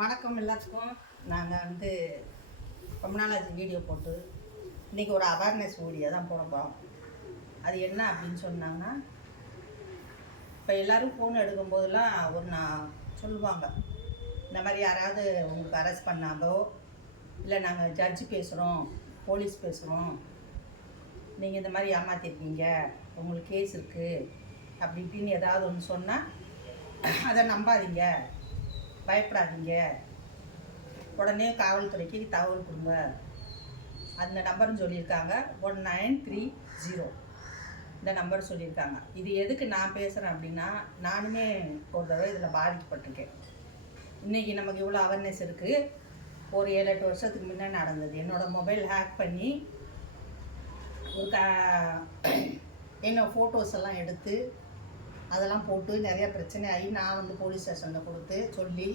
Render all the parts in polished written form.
வணக்கம் எல்லாத்துக்கும். நாங்கள் ரொம்ப நாளாச்சு வீடியோ போட்டு. இன்றைக்கி ஒரு அவேர்னஸ் வீடியோ தான் போட போகிறோம். அது என்ன அப்படின்னு சொன்னாங்கன்னா, இப்போ எல்லோரும் ஃபோன் எடுக்கும்போதெல்லாம் நான் சொல்லுவாங்க, இந்த மாதிரி யாராவது உங்களுக்கு அரெஸ்ட் பண்ணாதோ, இல்லை நாங்கள் ஜட்ஜி பேசுகிறோம், போலீஸ் பேசுகிறோம், நீங்கள் இந்த மாதிரி ஏமாற்றிருக்கீங்க, உங்களுக்கு கேஸ் இருக்குது அப்படி இப்படின்னு ஏதாவது ஒன்று சொன்னால் அதை நம்பாதீங்க, பயப்படாதீங்க, உடனே காவல்துறைக்கு தகவல் கொடுங்க. அந்த நம்பர்னு சொல்லியிருக்காங்க 1930 இந்த நம்பர் சொல்லியிருக்காங்க. இது எதுக்கு நான் பேசுகிறேன் அப்படின்னா, நானுமே ஒரு தடவை இதில் பாதிக்கப்பட்டிருக்கேன். இன்றைக்கி நமக்கு இவ்வளோ அவேர்னஸ் இருக்குது. ஒரு 7-8 வருஷத்துக்கு முன்னாடி நடந்தது. என்னோடய மொபைல் ஹேக் பண்ணி என்னோட ஃபோட்டோஸ் எல்லாம் எடுத்து அதெல்லாம் போட்டு நிறையா பிரச்சனை ஆகி நான் போலீஸ் ஸ்டேஷனில் கொடுத்து சொல்லி,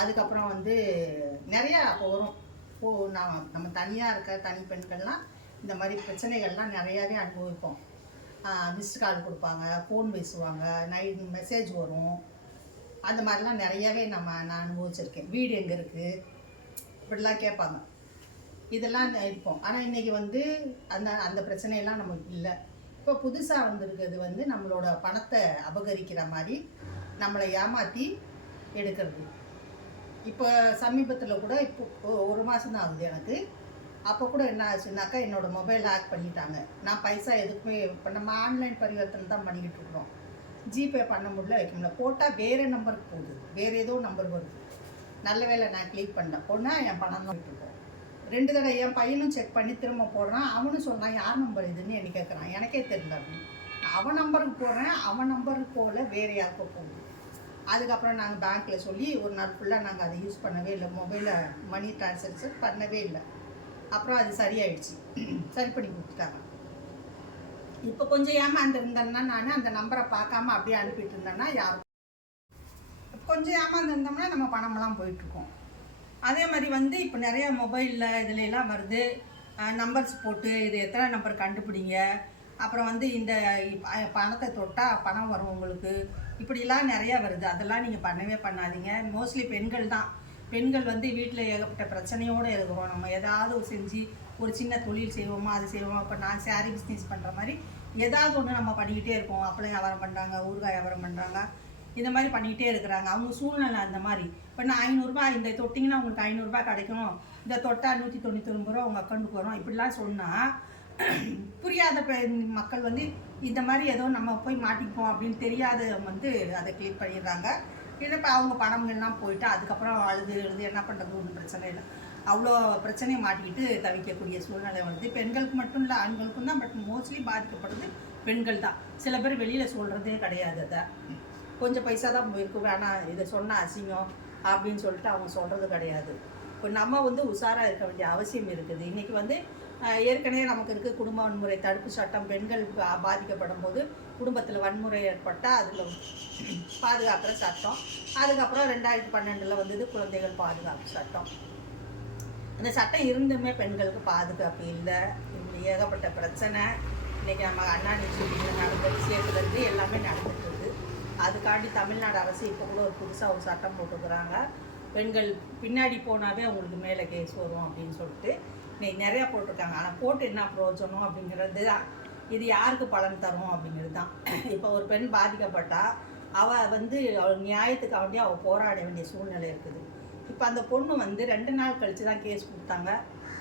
அதுக்கப்புறம் நிறையா அப்போ வரும். நம்ம தனியாக இருக்க தனி பெண்கள்லாம் இந்த மாதிரி பிரச்சனைகள்லாம் நிறையாவே அனுபவிப்போம். மிஸ்டு கால் கொடுப்பாங்க, ஃபோன் பேசுவாங்க, நைட் மெசேஜ் வரும். அந்த மாதிரிலாம் நிறையாவே நான் அனுபவிச்சிருக்கேன். வீடு எங்கே இருக்குது இப்படிலாம் கேட்பாங்க. இதெல்லாம் இருப்போம். ஆனால் இன்றைக்கி அந்த பிரச்சனையெல்லாம் நமக்கு இல்லை. இப்போ புதுசாக வந்திருக்கிறது நம்மளோட பணத்தை அபகரிக்கிற மாதிரி நம்மளை ஏமாற்றி எடுக்கிறது. இப்போ சமீபத்தில் கூட இப்போ 1 மாதம் தான் ஆகுது எனக்கு. அப்போ கூட என்ன ஆச்சுன்னாக்கா, என்னோடய மொபைல் ஹேக் பண்ணிட்டாங்க. நான் பைசா எதுக்குமே இப்போ நம்ம ஆன்லைன் பரிவர்த்தனை தான் பண்ணிக்கிட்டு இருக்கிறோம். ஜிபே பண்ண முடியல, வைக்க முடியல. போட்டால் வேறு நம்பருக்கு போகுது, வேறு ஏதோ நம்பர் வருது. நல்ல வேலை நான் கிளிக் பண்ணேன். போனால் என் பணம் தான் இருக்கோம். 2 தடவை என் பையனும் செக் பண்ணி திரும்ப போடுறான். அவனும் சொல்கிறான், யார் நம்பர் இதுன்னு என்ன கேட்குறான். எனக்கே தெரியல அப்படின்னு. அவன் நம்பருக்கு போடுறேன், அவன் நம்பருக்கு போகல, வேறு யாருக்கோ போகுது. அதுக்கப்புறம் நாங்கள் பேங்க்கில் சொல்லி ஒரு நாள் ஃபுல்லாக நாங்கள் அதை யூஸ் பண்ணவே இல்லை. மொபைலில் மணி ட்ரான்சாக்ஷன் பண்ணவே இல்லை. அப்புறம் அது சரியாயிடுச்சு, சரி பண்ணி கொடுத்துட்டாங்க. இப்போ கொஞ்சம் ஏமாந்துருந்தேன்னா நான் அந்த நம்பரை பார்க்காம அப்படியே அனுப்பிட்டு இருந்தேன்னா யாரும் கொஞ்சம் ஏமாந்துருந்தோம்னா நம்ம பணமெல்லாம் போயிட்டுருக்கோம். அதே மாதிரி இப்போ நிறையா மொபைலில் இதுலலாம் வருது, நம்பர்ஸ் போட்டு இது எத்தனை நம்பர் கண்டுபிடிங்க, அப்புறம் இந்த பணத்தை தொட்டால் பணம் வரும் உங்களுக்கு, இப்படிலாம் நிறையா வருது. அதெல்லாம் நீங்கள் பண்ணவே பண்ணாதீங்க. மோஸ்ட்லி பெண்கள் தான். பெண்கள் வீட்டில் ஏகப்பட்ட பிரச்சனையோடு இருக்கிறோம். நம்ம ஏதாவது செஞ்சு ஒரு சின்ன தொழில் செய்வோமா, அது செய்வோம். இப்போ நான் சாரீ பிஸ்னஸ் பண்ணுற மாதிரி ஏதாவது ஒன்று நம்ம பண்ணிக்கிட்டே இருக்கோம். அப்பளம் வியாபாரம் பண்ணுறாங்க, ஊறுகாய் வியாபாரம் பண்ணுறாங்க, இந்த மாதிரி பண்ணிக்கிட்டே இருக்கிறாங்க. அவங்க சூழ்நிலை அந்த மாதிரி. இப்போ நான் 500 ரூபா இந்த தொட்டிங்கன்னா உங்களுக்கு 500 ரூபா கிடைக்கும், இந்த தொட்டால் 199 ரூபா உங்கள் அக்கௌண்ட்டுக்கு வரும், இப்படிலாம் சொன்னால் புரியாத மக்கள் இந்த மாதிரி ஏதோ நம்ம போய் மாட்டிப்போம் அப்படின்னு தெரியாத அதை கிளிக் பண்ணிடுறாங்க. இல்லை இப்போ அவங்க பணங்கள்லாம் போயிட்டு அதுக்கப்புறம் அழுது என்ன பண்ணுறது, ஒன்றும் பிரச்சனை இல்லை. அவ்வளோ பிரச்சனையை மாட்டிக்கிட்டு தவிக்கக்கூடிய சூழ்நிலை பெண்களுக்கு மட்டும் இல்லை, ஆண்களுக்கும் தான். பட் மோஸ்ட்லி பாதிக்கப்படுறது பெண்கள் தான். சில பேர் வெளியில் சொல்கிறதே கிடையாது. அதை கொஞ்சம் பைசா தான் போயிருக்கு, வேணாம் இதை சொன்னால் அசிங்கம் அப்படின்னு சொல்லிட்டு அவங்க சொல்கிறது கிடையாது. இப்போ நம்ம உஷாராக இருக்க வேண்டிய அவசியம் இருக்குது. இன்றைக்கி ஏற்கனவே நமக்கு இருக்குது குடும்ப வன்முறை தடுப்பு சட்டம். பெண்கள் பாதிக்கப்படும் போது குடும்பத்தில் வன்முறை ஏற்பட்டால் அதில் பாதுகாக்கிற சட்டம். அதுக்கப்புறம் 2012 வந்தது குழந்தைகள் பாதுகாப்பு சட்டம். அந்த சட்டம் இருந்துமே பெண்களுக்கு பாதுகாப்பு இல்லை. இப்படி ஏகப்பட்ட பிரச்சனை இன்றைக்கி நம்ம அண்ணா நிச்சயம் நடந்த விஷயத்துலேருந்து எல்லாமே நடந்துட்டு இருக்குது. அதுக்காண்டி தமிழ்நாடு அரசு இப்போ கூட புதுசாக ஒரு சட்டம் போட்டுக்கிறாங்க. பெண்கள் பின்னாடி போனாவே அவங்களுக்கு மேலே கேஸ் வரும் அப்படின்னு சொல்லிட்டு இன்னைக்கு நிறையா போட்டிருக்காங்க. ஆனால் போட்டு என்ன பிரயோஜனம் அப்படிங்கிறது தான். இது யாருக்கு பலன் தரும் அப்படிங்கிறது தான். இப்போ ஒரு பெண் பாதிக்கப்பட்டால் அவள் அவள் நியாயத்துக்கு வேண்டிய அவள் போராட வேண்டிய சூழ்நிலை இருக்குது. இப்போ அந்த பொண்ணு 2 நாள் கழித்து தான் கேஸ் கொடுத்தாங்க.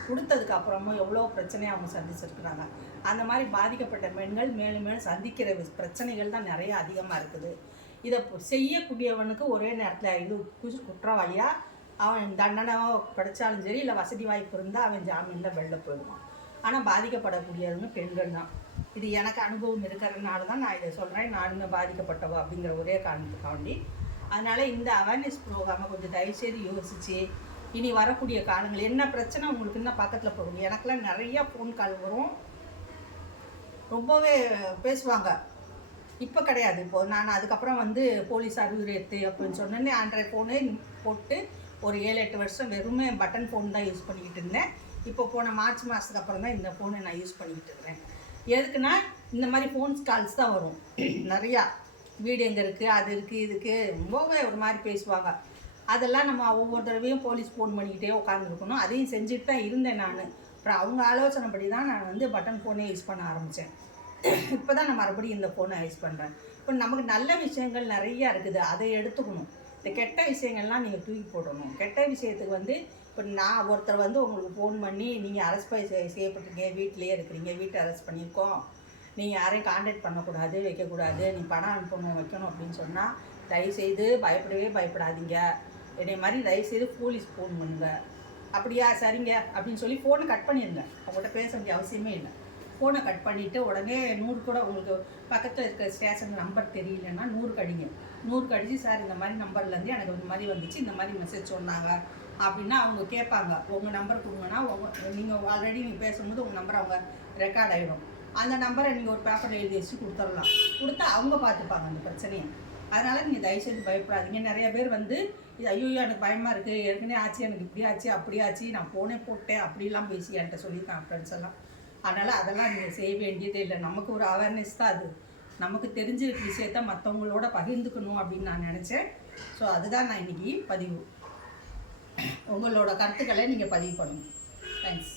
கொடுத்ததுக்கு அப்புறமும் எவ்வளோ பிரச்சனையை அவங்க சந்திச்சிருக்கிறாங்க. அந்த மாதிரி பாதிக்கப்பட்ட பெண்கள் மேலும் மேலும் சந்திக்கிற பிரச்சனைகள் தான் நிறைய அதிகமாக இருக்குது. இதை செய்யக்கூடியவனுக்கு ஒரே நேரத்தில் இது குற்றவாளியாக அவன் தண்டனை படித்தாலும் சரி, இல்லை வசதி வாய்ப்பு இருந்தால் அவன் ஜாமீனில் வெளில போயிடுவான். ஆனால் பாதிக்கப்படக்கூடியவங்க பெண்கள் தான். இது எனக்கு அனுபவம் இருக்கிறதுனால தான் நான் இதை சொல்கிறேன். நானுமே பாதிக்கப்பட்டவோ அப்படிங்கிற ஒரே காரணத்துக்காண்டி. அதனால் இந்த அவேர்னஸ் ப்ரோக்ராமை கொஞ்சம் தயவுசெய்து யோசித்து இனி வரக்கூடிய காலங்கள் என்ன பிரச்சனை உங்களுக்கு இன்னும் பக்கத்தில் போகும். எனக்கெல்லாம் நிறையா ஃபோன் கால் வரும், ரொம்பவே பேசுவாங்க. இப்போ கிடையாது. இப்போது நான் அதுக்கப்புறம் போலீஸ் அறிவுரைத்து அப்படின்னு சொன்னேன்னே ஆண்ட்ராய்ட் ஃபோனே போட்டு ஒரு 7-8 வருஷம் வெறுமே பட்டன் ஃபோன் தான் யூஸ் பண்ணிக்கிட்டு இருந்தேன். இப்போ போன மார்ச் மாதத்துக்கு அப்புறம் தான் இந்த ஃபோனை நான் யூஸ் பண்ணிக்கிட்டு இருக்கிறேன். எதுக்குன்னா இந்த மாதிரி ஃபோன்ஸ் கால்ஸ் தான் வரும் நிறையா. வீடு எங்கே இருக்குது, அது இருக்குது, இதுக்கு ரொம்பவே ஒரு மாதிரி பேசுவாங்க. அதெல்லாம் நம்ம ஒவ்வொரு தடவையும் போலீஸ் ஃபோன் பண்ணிக்கிட்டே உட்காந்துருக்கணும். அதையும் செஞ்சுட்டு தான் இருந்தேன் நான். அப்புறம் அவங்க ஆலோசனைப்படி தான் நான் வந்து பட்டன் ஃபோனே யூஸ் பண்ண ஆரம்பித்தேன். இப்போ தான் நான் மறுபடியும் இந்த ஃபோனை யூஸ் பண்ணுறேன். இப்போ நமக்கு நல்ல விஷயங்கள் நிறையா இருக்குது, அதை எடுத்துக்கணும். இந்த கெட்ட விஷயங்கள்லாம் நீங்கள் தூக்கி போடணும். கெட்ட விஷயத்துக்கு வந்து இப்போ நான் ஒருத்தர் வந்து உங்களுக்கு ஃபோன் பண்ணி நீங்கள் அரெஸ்ட் செய்யப்பட்டிருக்கீங்க, வீட்டிலேயே இருக்கிறீங்க, வீட்டை அரெஸ்ட் பண்ணியிருக்கோம், நீங்கள் யாரையும் கான்டாக்ட் பண்ணக்கூடாது, வைக்கக்கூடாது, நீ பணம் அனுப்பணும் வைக்கணும் அப்படின்னு சொன்னால் தயவுசெய்து பயப்படாதீங்க. என்னை மாதிரி தயவுசெய்து போலீஸ் ஃபோன் பண்ணுங்க. அப்படியா சரிங்க அப்படின்னு சொல்லி ஃபோனை கட் பண்ணிடுங்க. அவங்கள்ட்ட பேச வேண்டிய அவசியமே இல்லை. ஃபோனை கட் பண்ணிவிட்டு உடனே 100 கூட உங்களுக்கு பக்கத்தில் இருக்கிற ஸ்டேஷன் நம்பர் தெரியலன்னா 100 அடிங்க. 100 அடிச்சு சார் இந்த மாதிரி நம்பர்லேருந்து எனக்கு இந்த மாதிரி வந்துச்சு, இந்த மாதிரி மெசேஜ் சொன்னாங்க அப்படின்னா அவங்க கேட்பாங்க. உங்கள் நம்பர் கொடுங்கன்னா நீங்கள் ஆல்ரெடி நீங்கள் பேசும்போது உங்கள் நம்பர் அவங்க ரெக்கார்ட் ஆகிடும். அந்த நம்பரை நீங்கள் ஒரு பேப்பரில் எழுதி வச்சு கொடுத்துடலாம். கொடுத்தா அவங்க பார்த்துப்பாங்க அந்த பிரச்சனையை. அதனால் நீங்கள் தயவுசெய்து பயப்படாதீங்க. நிறைய பேர் வந்து இது ஐயோ எனக்கு பயமாக இருக்குது, ஏற்கனவே ஆச்சு, எனக்கு இப்படி ஆச்சு அப்படி ஆச்சு, நான் ஃபோனே போட்டேன் அப்படிலாம் பேசி என்கிட்ட சொல்லியிருக்காங்க ஃப்ரெண்ட்ஸ் எல்லாம். அதனால் அதெல்லாம் நீங்கள் செய்ய வேண்டியதே இல்லை. நமக்கு ஒரு அவேர்னஸ் தான் அது. நமக்கு தெரிஞ்ச விஷயத்த மற்றவங்களோட பகிர்ந்துக்கணும் அப்படின்னு நான் நினச்சேன். ஸோ அதுதான் நான் இன்றைக்கி பதிவு. உங்களோட கருத்துக்களை நீங்கள் பதிவு பண்ணணும். தேங்க்ஸ்.